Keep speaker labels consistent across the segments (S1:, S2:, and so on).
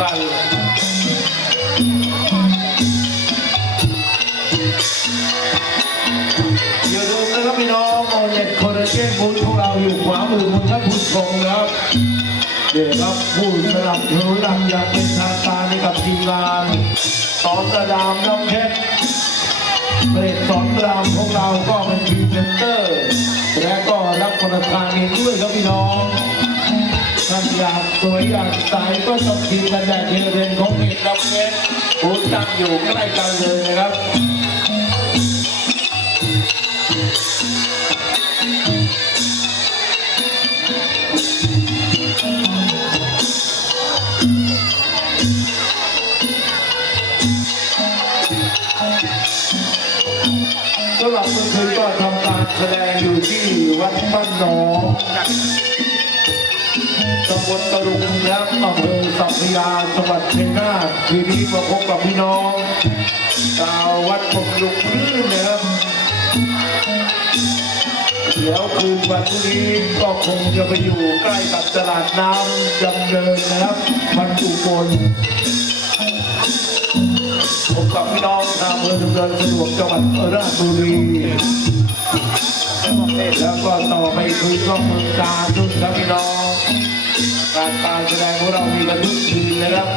S1: กันอย่าลืมนะครับพี่น้องโอเน็ตคอลลาเจนบูธของเราอยู่ขวามือคุณท่านผู้ชมครับเดี๋ยวครับผู้สนับสนุนหลักอย่างเป็นทางการให้กับทีมงานสอนกระดามน้ำเพชรเรศสอนกระดามของเราก็เป็นพรีเซนเตอร์ และก็รับประทานเองด้วยครับพี่น้อง ท่านอยากสวยอยากใสก็ต้องกินกันแดดเรนของเอกน้ำเพชรบูธตั้งอยู่ใกล้กันเลยนะครับสำหรับเมื่อคืนก็ทำการแสดงอยู่ที่วัดบ้านหนอง ตำบลตะลุงและอำเภอสัพยาจังหวัดเชัยงนาทคืนนี้มาพบกับพี่น้องชาววัดปกลุกลื่นนะครับเดี๋ยวคืนวันนี้ก็คงจะไปอยู่ใกล้กับตลาดน้ำดำเนินนะครับวันอุบลผมกับพี่น้องทางอำเภอดำเนินสะดวกจังหวัดราชบุรีแล้วก็ต่อไปคือก็เมืองกาญนุ่นครับพี่น้อง การการแสดงของเรามีกันทุกคืนะครับ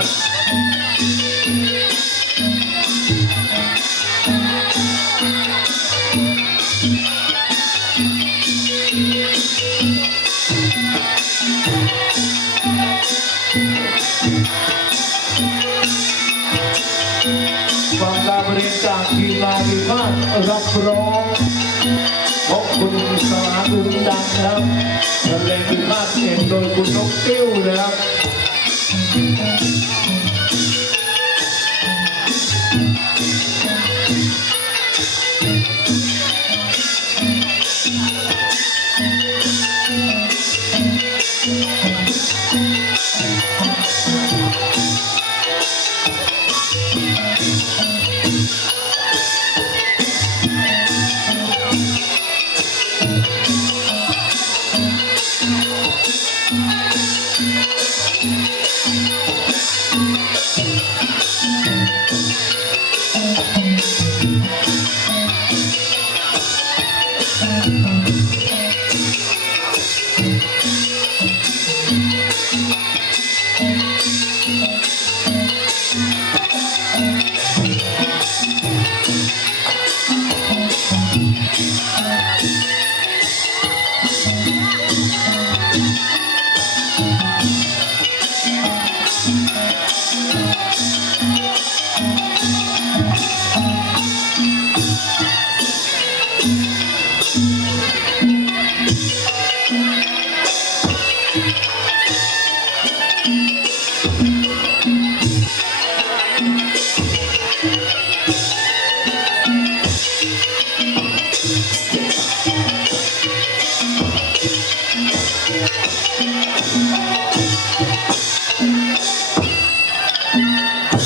S1: ฟังการบริจาคทีมงานดีมากรับรองพบคุณสาดุดังครับ บรรเลงดีมากเองโดยคุณนกติ้วนะครับ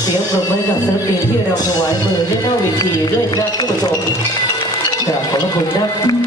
S2: เสียงปรบมือกับศิลปินที่เราถวายมือที่หน้าเวทีด้วยครับท่านผู้ชม กราบขอบพระคุณครับ